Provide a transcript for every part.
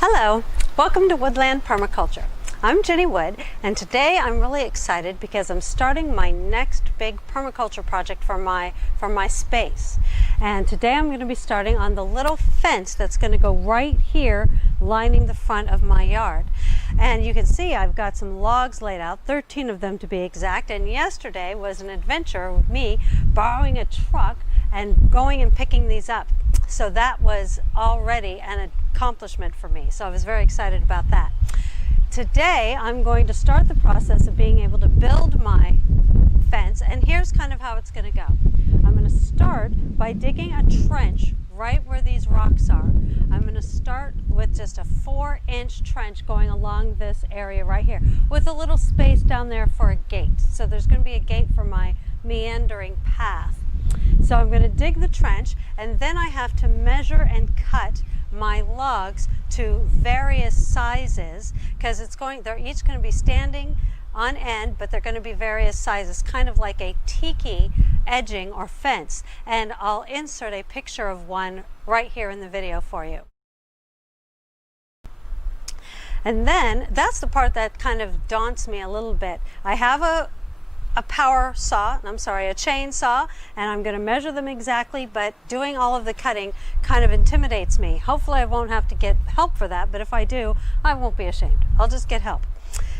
Hello, welcome to Woodland Permaculture. I'm Jenny Wood, and today I'm really excited because I'm starting my next big permaculture project for my space. And today I'm going to be starting on the little fence that's going to go right here lining the front of my yard. And you can see I've got some logs laid out, 13 of them to be exact, and yesterday was an adventure with me borrowing a truck and going and picking these up. So that was already an accomplishment for me. So I was very excited about that. Today I'm going to start the process of being able to build my fence, and here's kind of how it's going to go. I'm going to start by digging a trench right where these rocks are. I'm going to start with just a 4-inch trench going along this area right here with a little space down there for a gate. So there's going to be a gate for my meandering path. So I'm going to dig the trench, and then I have to measure and cut my logs to various sizes because they're each going to be standing on end, but they're going to be various sizes, kind of like a tiki edging or fence. And I'll insert a picture of one right here in the video for you. And then that's the part that kind of daunts me a little bit. I have a chainsaw, and I'm going to measure them exactly, but doing all of the cutting kind of intimidates me. Hopefully I won't have to get help for that, but if I do, I won't be ashamed. I'll just get help.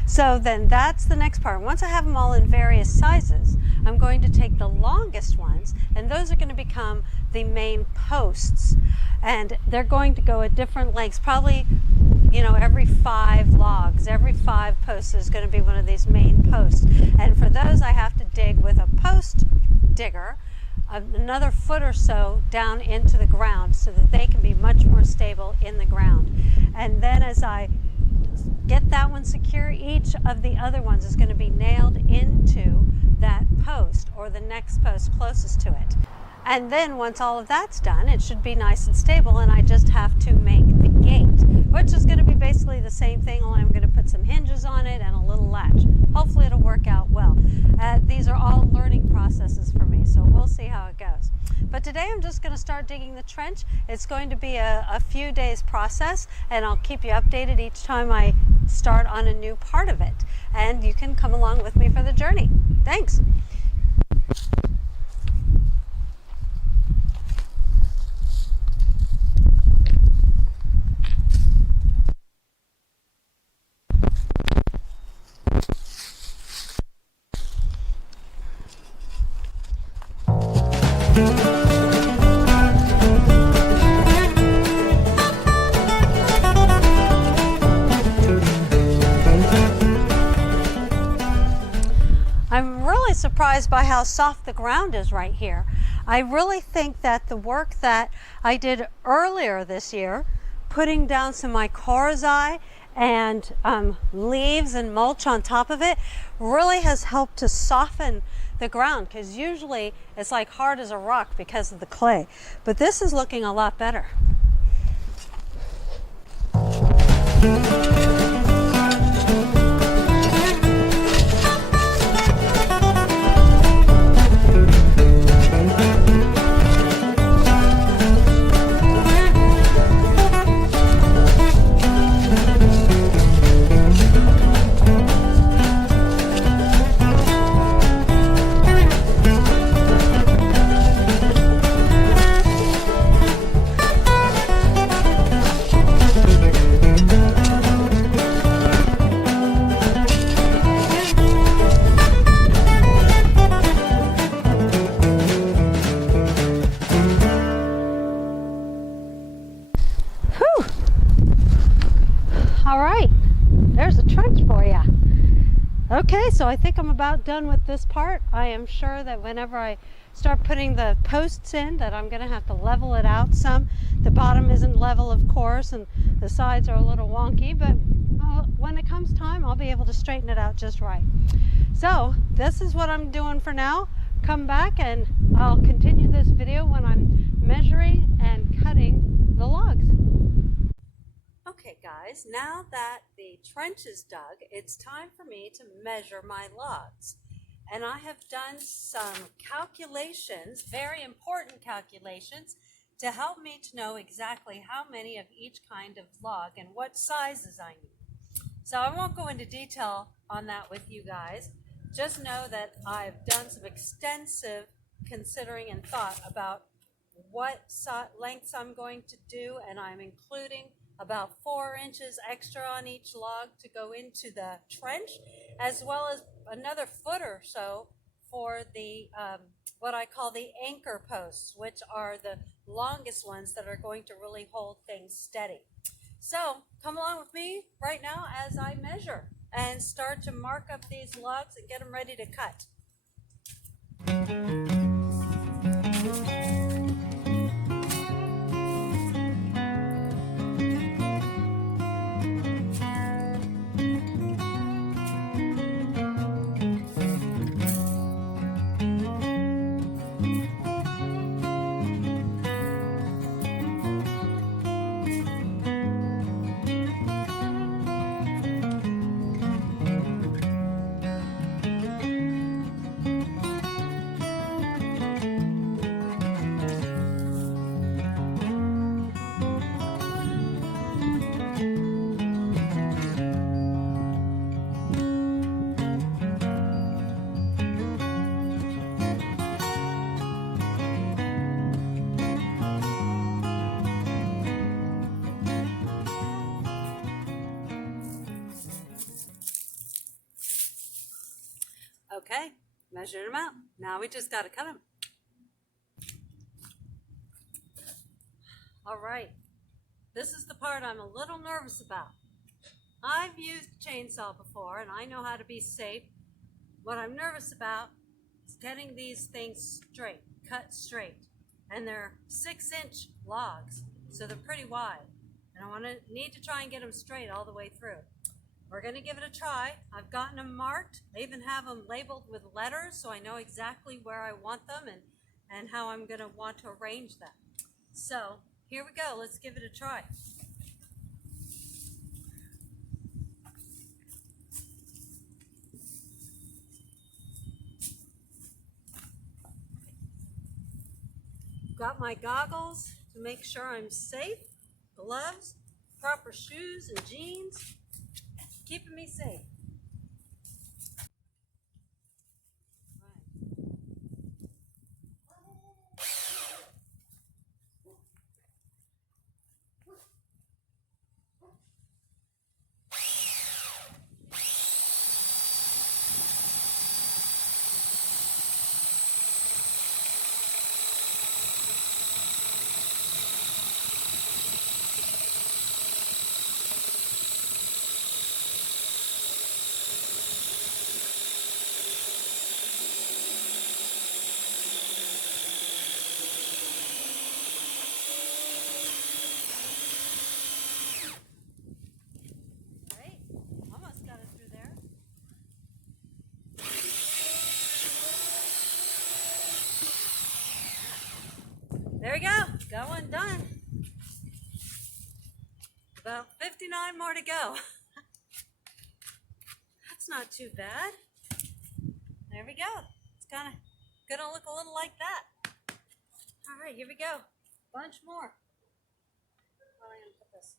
So then that's the next part. Once I have them all in various sizes, I'm going to take the longest ones, and those are going to become the main posts. And they're going to go at different lengths, probably, you know, every 5 logs, every 5 posts is going to be one of these main posts. And for those I have to dig with a post digger another foot or so down into the ground so that they can be much more stable in the ground. And then as I get that one secure, each of the other ones is going to be nailed into that post or the next post closest to it. And then once all of that's done, it should be nice and stable, and I just have to make the gate, which is going to be basically the same thing, only I'm going to put some hinges on it and a little latch. Hopefully it'll work out well. These are all learning processes for me, so we'll see how it goes. But today I'm just going to start digging the trench. It's going to be a few days process, and I'll keep you updated each time I start on a new part of it. And you can come along with me for the journey. Thanks. I'm really surprised by how soft the ground is right here. I really think that the work that I did earlier this year, putting down some mycorrhizae and leaves and mulch on top of it, really has helped to soften the ground, because usually it's like hard as a rock because of the clay. But this is looking a lot better. All right, there's a trench for you. Okay, so I think I'm about done with this part. I am sure that whenever I start putting the posts in, that I'm going to have to level it out some. The bottom isn't level, of course, and the sides are a little wonky, but when it comes time, I'll be able to straighten it out just right. So this is what I'm doing for now. Come back and I'll continue this video when I'm measuring and cutting the logs. Okay guys, now that the trench is dug, it's time for me to measure my logs. And I have done some calculations, very important calculations, to help me to know exactly how many of each kind of log and what sizes I need. So I won't go into detail on that with you guys. Just know that I've done some extensive considering and thought about what lengths I'm going to do, and I'm including about 4 inches extra on each log to go into the trench, as well as another foot or so for the what I call the anchor posts, which are the longest ones that are going to really hold things steady. So come along with me right now as I measure and start to mark up these logs and get them ready to cut. Okay, measured them out. Now we just got to cut them. All right, this is the part I'm a little nervous about. I've used a chainsaw before and I know how to be safe. What I'm nervous about is getting these things straight, cut straight. And they're 6-inch logs, so they're pretty wide. And I need to try and get them straight all the way through. We're going to give it a try. I've gotten them marked. I even have them labeled with letters so I know exactly where I want them and how I'm going to want to arrange them. So here we go. Let's give it a try. Got my goggles to make sure I'm safe, gloves, proper shoes and jeans, keeping me safe. There we go, going done. About 59 more to go. That's not too bad. There we go. It's kind of gonna look a little like that. All right, here we go. Bunch more. Well, I'm gonna put this.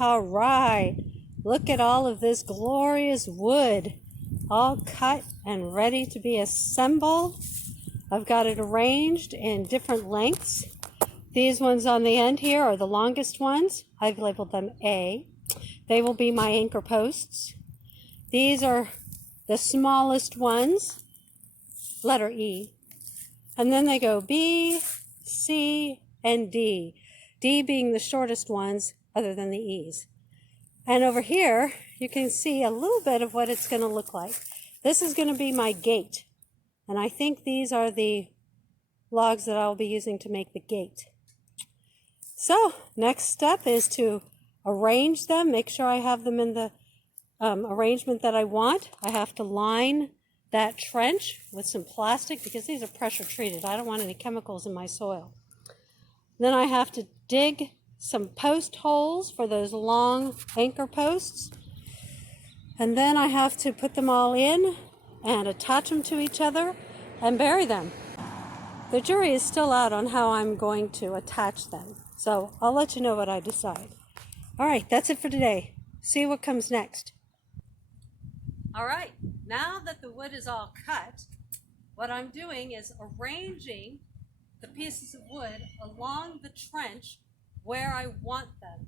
All right, look at all of this glorious wood, all cut and ready to be assembled. I've got it arranged in different lengths. These ones on the end here are the longest ones. I've labeled them A. they will be my anchor posts. These are the smallest ones, letter E. And then they go B, C, and D. D being the shortest ones other than the E's. And over here, you can see a little bit of what it's going to look like. This is going to be my gate. And I think these are the logs that I'll be using to make the gate. So, next step is to arrange them, make sure I have them in the arrangement that I want. I have to line that trench with some plastic because these are pressure treated. I don't want any chemicals in my soil. Then I have to dig some post holes for those long anchor posts. And then I have to put them all in and attach them to each other and bury them. The jury is still out on how I'm going to attach them. So I'll let you know what I decide. All right, that's it for today. See what comes next. All right, now that the wood is all cut, what I'm doing is arranging the pieces of wood along the trench where I want them.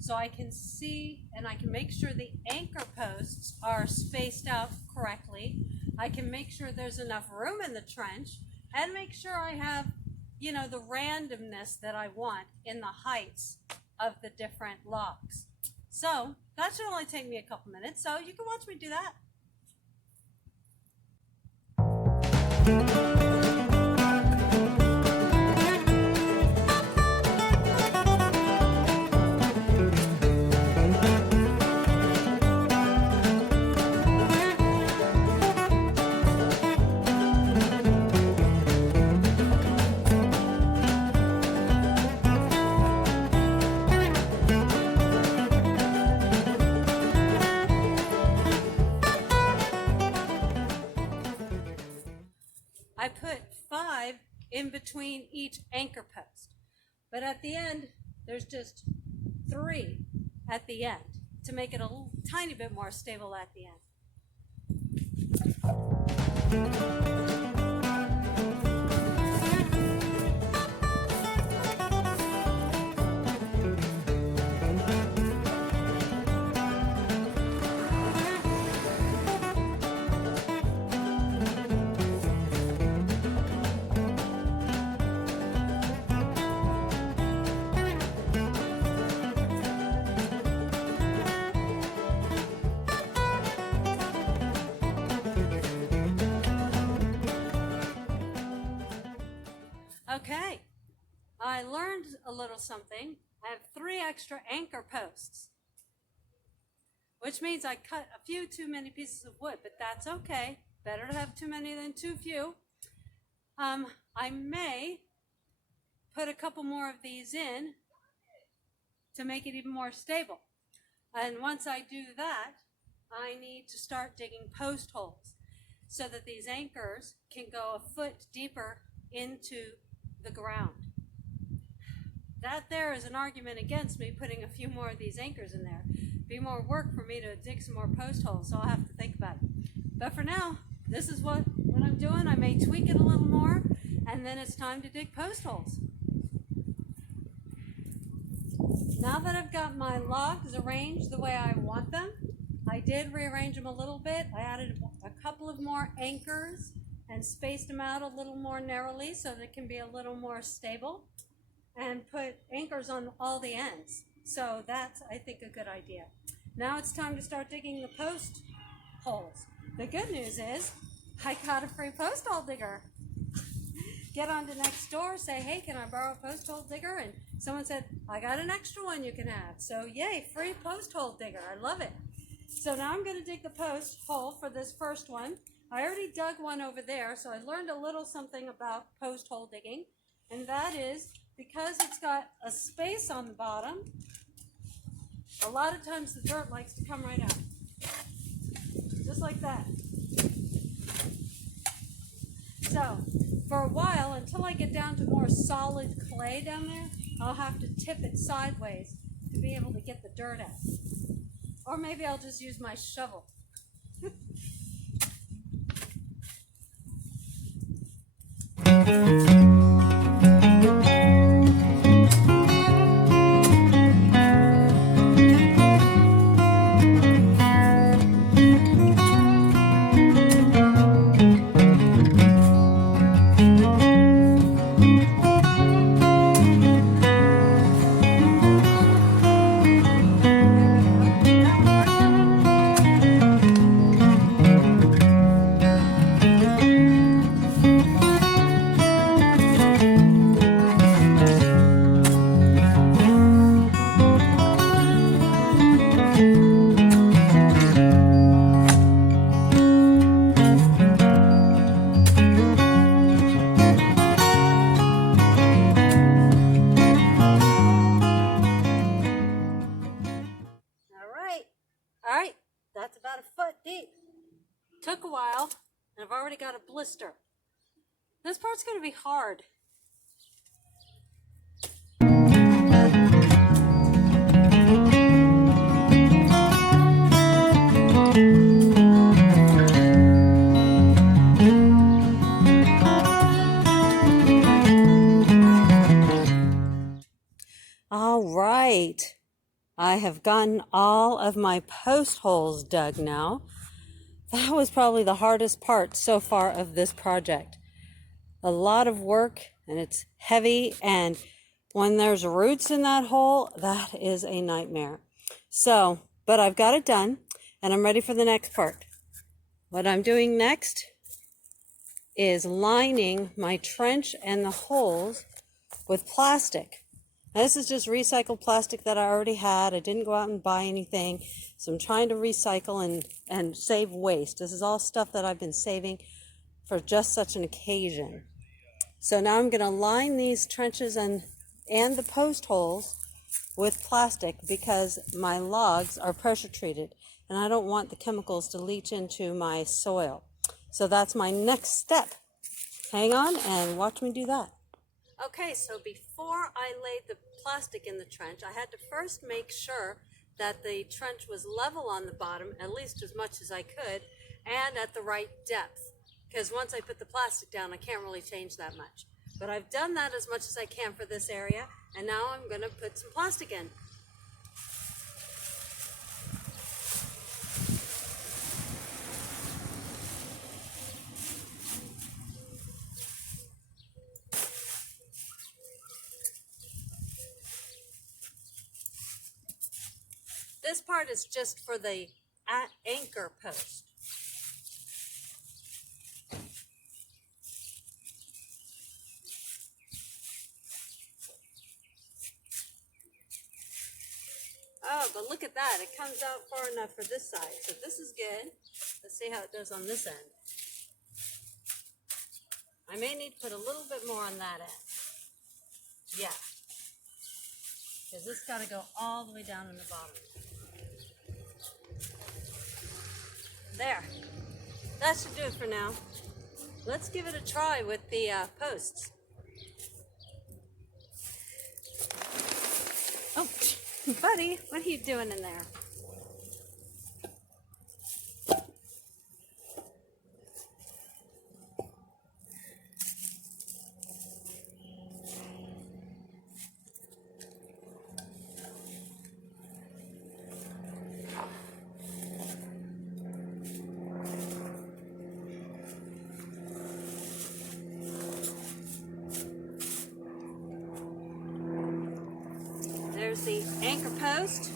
So I can see and I can make sure the anchor posts are spaced out correctly. I can make sure there's enough room in the trench and make sure I have, the randomness that I want in the heights of the different logs. So that should only take me a couple minutes, so you can watch me do that. I put 5 in between each anchor post, but at the end there's just 3 at the end to make it a little tiny bit more stable at the end. Okay, I learned a little something. I have 3 extra anchor posts, which means I cut a few too many pieces of wood, but that's okay. Better to have too many than too few. I may put a couple more of these in to make it even more stable. And once I do that, I need to start digging post holes so that these anchors can go a foot deeper into the ground. That there is an argument against me putting a few more of these anchors in there. Be more work for me to dig some more post holes, so I'll have to think about it. But for now, this is what I'm doing. I may tweak it a little more, and then it's time to dig post holes. Now that I've got my logs arranged the way I want them, I did rearrange them a little bit. I added a couple of more anchors and spaced them out a little more narrowly so that it can be a little more stable, and put anchors on all the ends. So that's, I think, a good idea. Now it's time to start digging the post holes. The good news is I got a free post hole digger. Get on to next door, say, hey, can I borrow a post hole digger? And someone said, I got an extra one you can have. So yay, free post hole digger. I love it. So now I'm going to dig the post hole for this first one. I already dug one over there, so I learned a little something about post hole digging, and that is because it's got a space on the bottom, a lot of times the dirt likes to come right out, just like that. So for a while, until I get down to more solid clay down there, I'll have to tip it sideways to be able to get the dirt out. Or maybe I'll just use my shovel. and I've already got a blister. This part's going to be hard. All right, I have gotten all of my post holes dug now. That was probably the hardest part so far of this project. A lot of work, and it's heavy, and when there's roots in that hole, that is a nightmare. So, but I've got it done, and I'm ready for the next part. What I'm doing next is lining my trench and the holes with plastic. Now, this is just recycled plastic that I already had. I didn't go out and buy anything. So I'm trying to recycle and save waste. This is all stuff that I've been saving for just such an occasion. So now I'm going to line these trenches and the post holes with plastic because my logs are pressure treated and I don't want the chemicals to leach into my soil. So that's my next step. Hang on and watch me do that. Okay, so before I laid the plastic in the trench, I had to first make sure that the trench was level on the bottom, at least as much as I could, and at the right depth. Because once I put the plastic down, I can't really change that much. But I've done that as much as I can for this area, and now I'm going to put some plastic in. This part is just for the anchor post. Oh, but look at that. It comes out far enough for this side. So this is good. Let's see how it does on this end. I may need to put a little bit more on that end. Yeah. Because this got to go all the way down in the bottom. There. That should do it for now. Let's give it a try with the posts. Oh, buddy, what are you doing in there? There's the anchor post.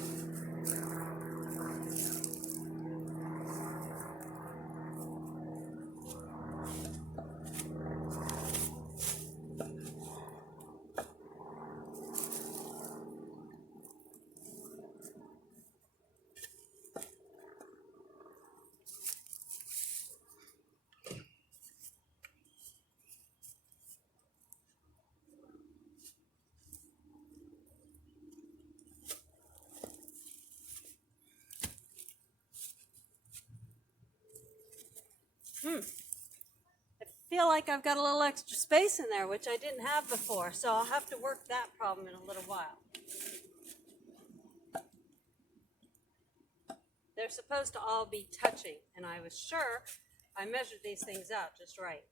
I feel like I've got a little extra space in there, which I didn't have before, so I'll have to work that problem in a little while. They're supposed to all be touching, and I was sure I measured these things out just right.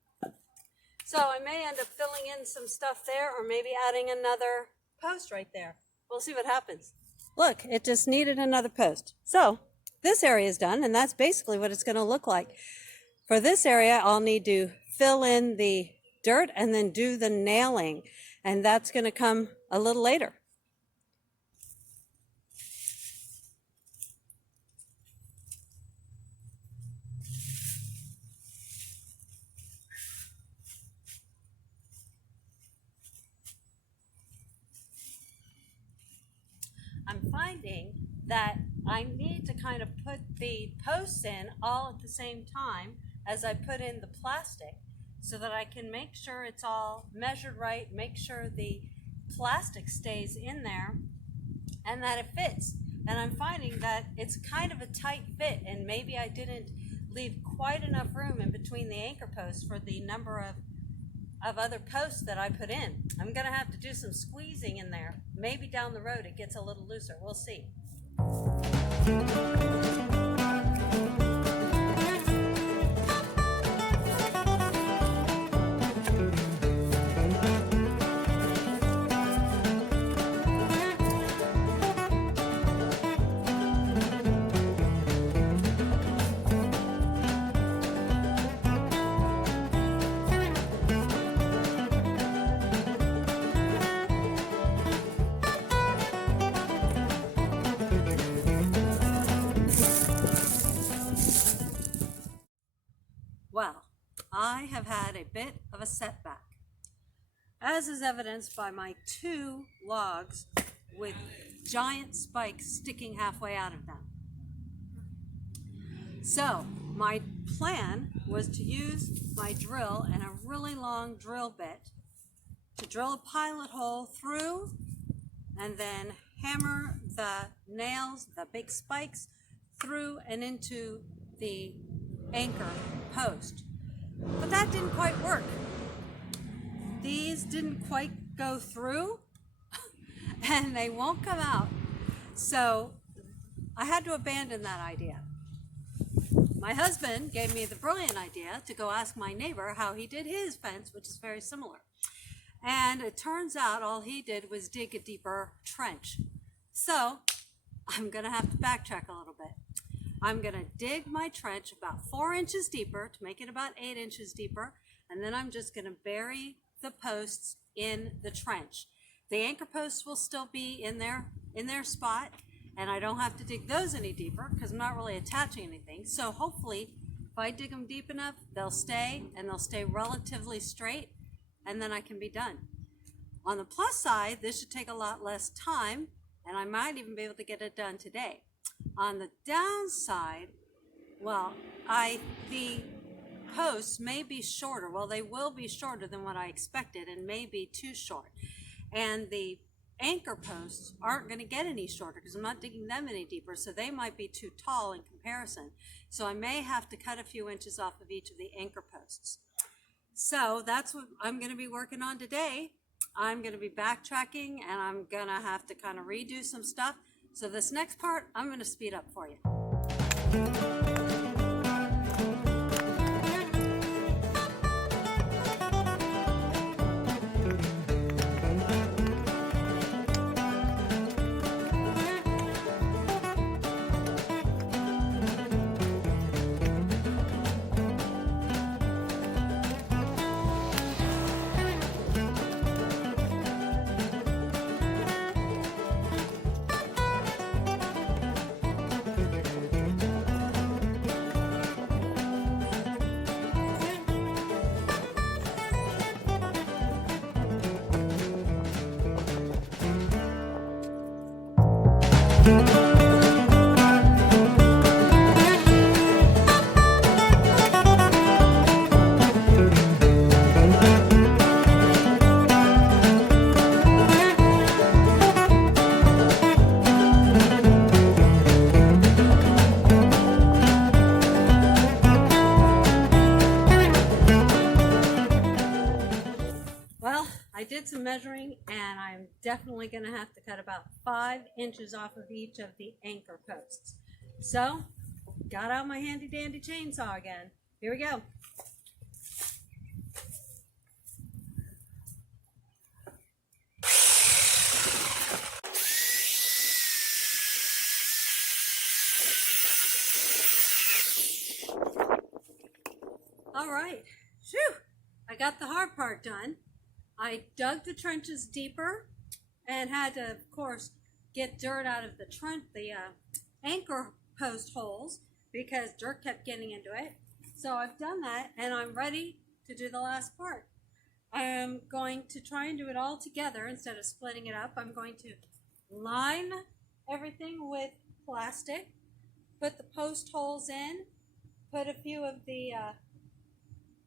So I may end up filling in some stuff there, or maybe adding another post right there. We'll see what happens. Look, it just needed another post. So this area is done, and that's basically what it's going to look like. For this area, I'll need to fill in the dirt and then do the nailing, and that's going to come a little later. I'm finding that I need to kind of put the posts in all at the same time as I put in the plastic so that I can make sure it's all measured right, make sure the plastic stays in there and that it fits. And I'm finding that it's kind of a tight fit, and maybe I didn't leave quite enough room in between the anchor posts for the number of other posts that I put in. I'm going to have to do some squeezing in there. Maybe down the road it gets a little looser. We'll see. Well, I have had a bit of a setback, as is evidenced by my 2 logs with giant spikes sticking halfway out of them. So my plan was to use my drill and a really long drill bit to drill a pilot hole through and then hammer the nails, the big spikes, through and into the anchor post. But that didn't quite work. These didn't quite go through and they won't come out. So I had to abandon that idea. My husband gave me the brilliant idea to go ask my neighbor how he did his fence, which is very similar. And it turns out all he did was dig a deeper trench. So I'm going to have to backtrack a little bit. I'm going to dig my trench about 4 inches deeper to make it about 8 inches deeper, and then I'm just going to bury the posts in the trench. The anchor posts will still be in their spot, and I don't have to dig those any deeper because I'm not really attaching anything. So hopefully if I dig them deep enough, they'll stay, and they'll stay relatively straight, and then I can be done. On the plus side, this should take a lot less time, and I might even be able to get it done today. On the downside, well, the posts may be shorter. Well, they will be shorter than what I expected and may be too short. And the anchor posts aren't going to get any shorter because I'm not digging them any deeper, so they might be too tall in comparison. So I may have to cut a few inches off of each of the anchor posts. So that's what I'm going to be working on today. I'm going to be backtracking and I'm going to have to kind of redo some stuff. So this next part, I'm going to speed up for you. I did some measuring and I'm definitely going to have to cut about 5 inches off of each of the anchor posts. So, got out my handy dandy chainsaw again. Here we go. All right, phew, I got the hard part done. I dug the trenches deeper and had to, of course, get dirt out of the anchor post holes because dirt kept getting into it. So I've done that and I'm ready to do the last part. I'm going to try and do it all together instead of splitting it up. I'm going to line everything with plastic, put the post holes in, put a few of the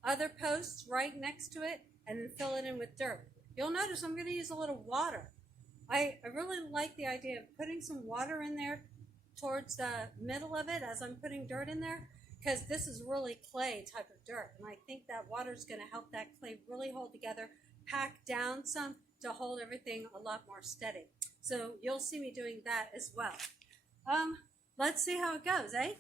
other posts right next to it, and then fill it in with dirt. You'll notice I'm going to use a little water. I really like the idea of putting some water in there towards the middle of it as I'm putting dirt in there, because this is really clay type of dirt. And I think that water is going to help that clay really hold together, pack down some to hold everything a lot more steady. So you'll see me doing that as well. Let's see how it goes, eh?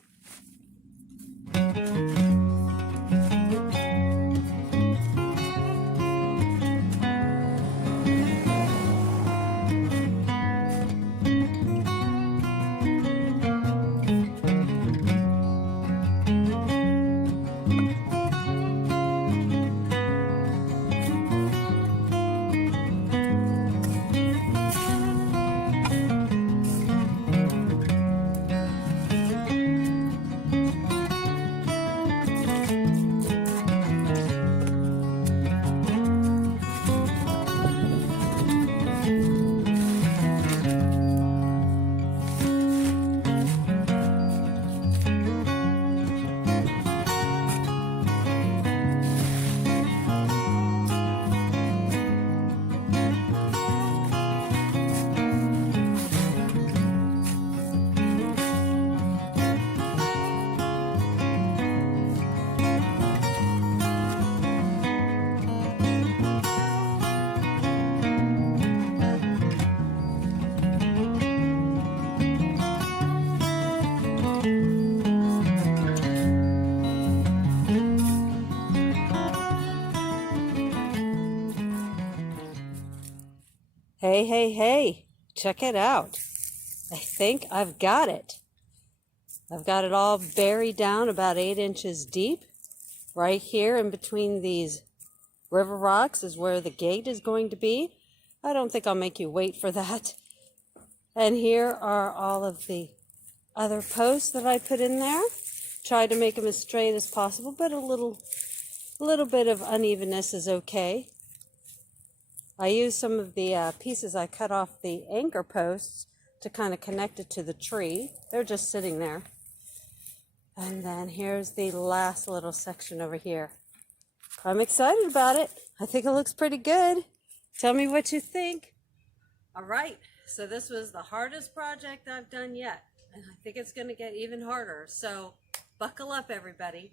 Hey, hey, hey, check it out. I think I've got it. I've got it all buried down about 8 inches deep. Right here in between these river rocks is where the gate is going to be. I don't think I'll make you wait for that. And here are all of the other posts that I put in there. Tried to make them as straight as possible, but a little bit of unevenness is okay. I used some of the pieces I cut off the anchor posts to kind of connect it to the tree. They're just sitting there. And then here's the last little section over here. I'm excited about it. I think it looks pretty good. Tell me what you think. All right, so this was the hardest project I've done yet. And I think it's going to get even harder. So buckle up, everybody.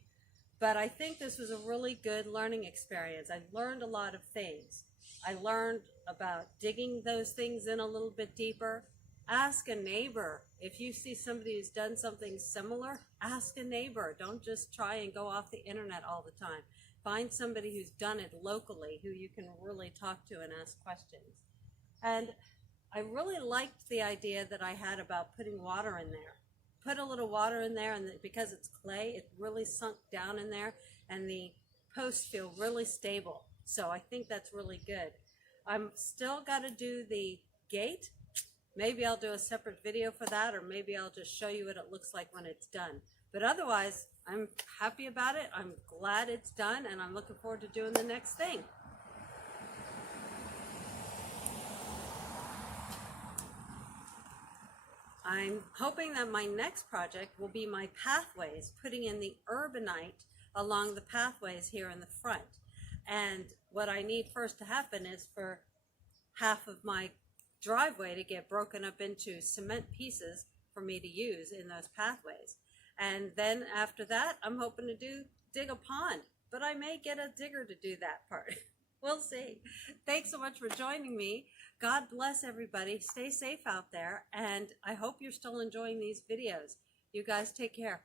But I think this was a really good learning experience. I learned a lot of things. I learned about digging those things in a little bit deeper. Ask a neighbor. If you see somebody who's done something similar, ask a neighbor. Don't just try and go off the internet all the time. Find somebody who's done it locally who you can really talk to and ask questions. And I really liked the idea that I had about putting water in there. Put a little water in there, and because it's clay, it really sunk down in there, and the posts feel really stable. So I think that's really good. I'm still got to do the gate. Maybe I'll do a separate video for that, or maybe I'll just show you what it looks like when it's done. But otherwise, I'm happy about it. I'm glad it's done, and I'm looking forward to doing the next thing. I'm hoping that my next project will be my pathways, putting in the urbanite along the pathways here in the front. And what I need first to happen is for half of my driveway to get broken up into cement pieces for me to use in those pathways. And then after that, I'm hoping to dig a pond, but I may get a digger to do that part. We'll see. Thanks so much for joining me. God bless everybody. Stay safe out there, and I hope you're still enjoying these videos. You guys take care.